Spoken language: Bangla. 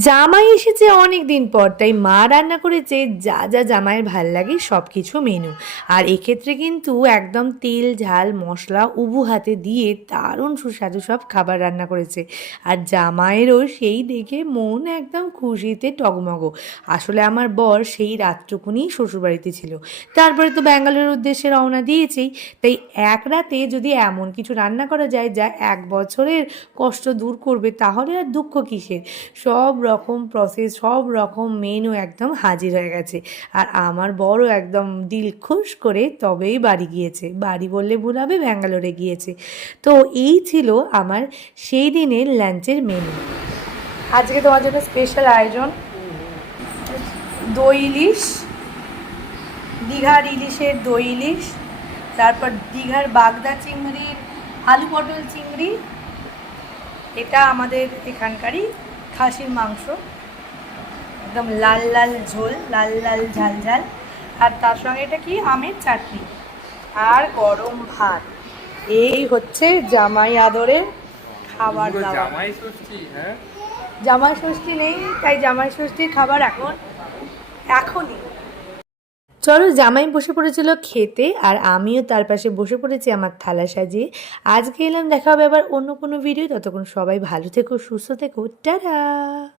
জামাই এসেছে অনেক দিন পর, তাই মা রান্না করেছে যা যা জামাইয়ের ভাল লাগে সব কিছু মেনু। আর এক্ষেত্রে কিন্তু একদম তেল ঝাল মশলা উবু হাতে দিয়ে দারুণ সুস্বাদু সব খাবার রান্না করেছে। আর জামাইয়েরও সেই দেখে মন একদম খুশিতে টগমগ। আসলে আমার বর সেই রাতটুকুনি শ্বশুরবাড়িতে ছিল, তারপরে তো ব্যাঙ্গালোরের উদ্দেশ্যে রওনা দিয়েছেই। তাই এক রাতে যদি এমন কিছু রান্না করা যায় যা 1 বছরের কষ্ট দূর করবে, তাহলে আর দুঃখ কিসের। সব রকম প্রসেস, সব রকম মেনু একদম হাজির হয়ে গেছে। আর আমার বড় একদম দিল খুশ করে তবেই বাড়ি গিয়েছে, বাড়ি বললে ভুল হবে, ব্যাঙ্গালোরে গিয়েছে। তো এই ছিল আমার সেই দিনের লাঞ্চের মেনু। আজকে তোমার জন্য স্পেশাল আয়োজন, দই ইলিশ, দীঘার ইলিশের দই ইলিশ, তারপর দীঘার বাগদা চিংড়ির আলু পটল চিংড়ি, এটা আমাদের এখানকারই খাসির মাংস, একদম লাল লাল ঝোল, লাল লাল ঝাল ঝাল। আর তার সঙ্গে এটা কি আমের চাটনি আর গরম ভাত। এই হচ্ছে জামাই আদরের খাবার দাবার। জামাই ষষ্ঠী, হ্যাঁ জামাই ষষ্ঠী নেই, তাই জামাই ষষ্ঠীর খাবার এখনই। চলো, জামাই বসে পড়েছিল খেতে আর আমিও তার পাশে বসে পড়েছি আমার থালা সাজিয়ে। আজকে এলাম, দেখা হবে আবার অন্য কোনো ভিডিও। ততক্ষণ সবাই ভালো থেকো, সুস্থ থেকো, টাটা।